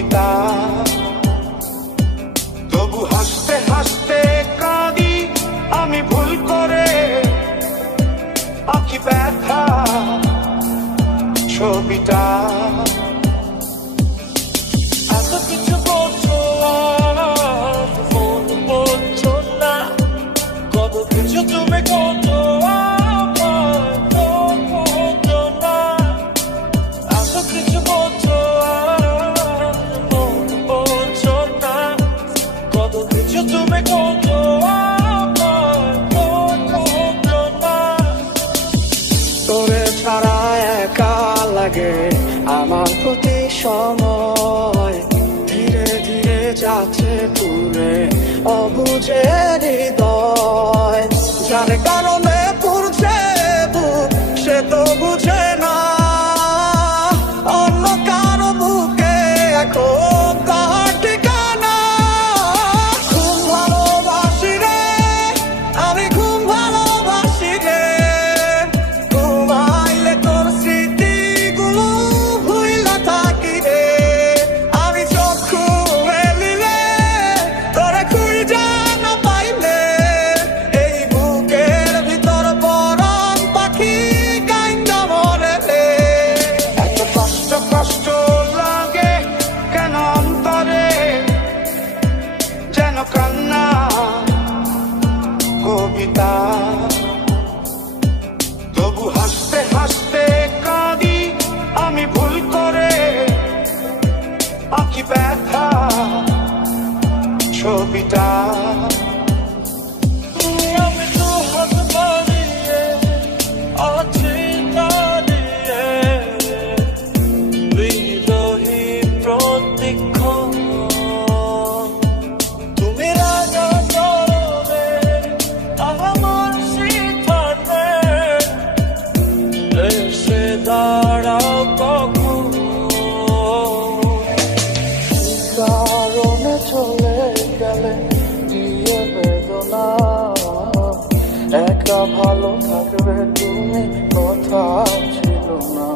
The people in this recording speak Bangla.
কবিতা। তবু হাসতে হাসতে কাঁদি আমি ভুল করে, আঁকি ব্যথা ছবিটা। এত কিছু বলছো আর ফোন বলছো না, কত কিছু তুমি করছো আমার ফোন বলছো না। এত কিছু বলছো আর ফোন বলছো না, কত কিছু তুমি করছো আমার ফোন বলছো না। তোরে ছাড়া একা লাগে আমার প্রতি সময়, ধীরে ধীরে যাচ্ছে পুরে অবুঝে হৃদয়। যার কারণে পুরছে বুক সে তো বুঝে না, অন্য কারো বুকে এখন তার ঠিকানা। খুব ভালোবাসি রে আমি, খুব ভালোবাসি রে, ঘুমাইলে তোর স্মৃতিগুলো ভুইলা থাকি রে। আমি চক্ষু মেলিলে তোরে খুঁজা না পাইলে, এই বুকের ভিতর পরাণ পাখি কাইন্দা মরে রে। এত কষ্ট কষ্ট লাগে কেন অন্তরে, যেন কান্না কবিতা। তবু হাসতে হাসতে কাঁদি আমি ভুল করে, আঁকি ব্যথা ছবিটা। আমি তো হাত বাড়িয়ে আছি দাঁড়িয়ে, বিরোহী প্রতিক্ষণ। তুমি রাজা চরণে আমার সিদ্ধান্তে এসে দাঁড়াও কখন। কারণে চলে গেলে দিয়ে বেদনা, একা ভালো থাকবে তুমি কথা ছিল না।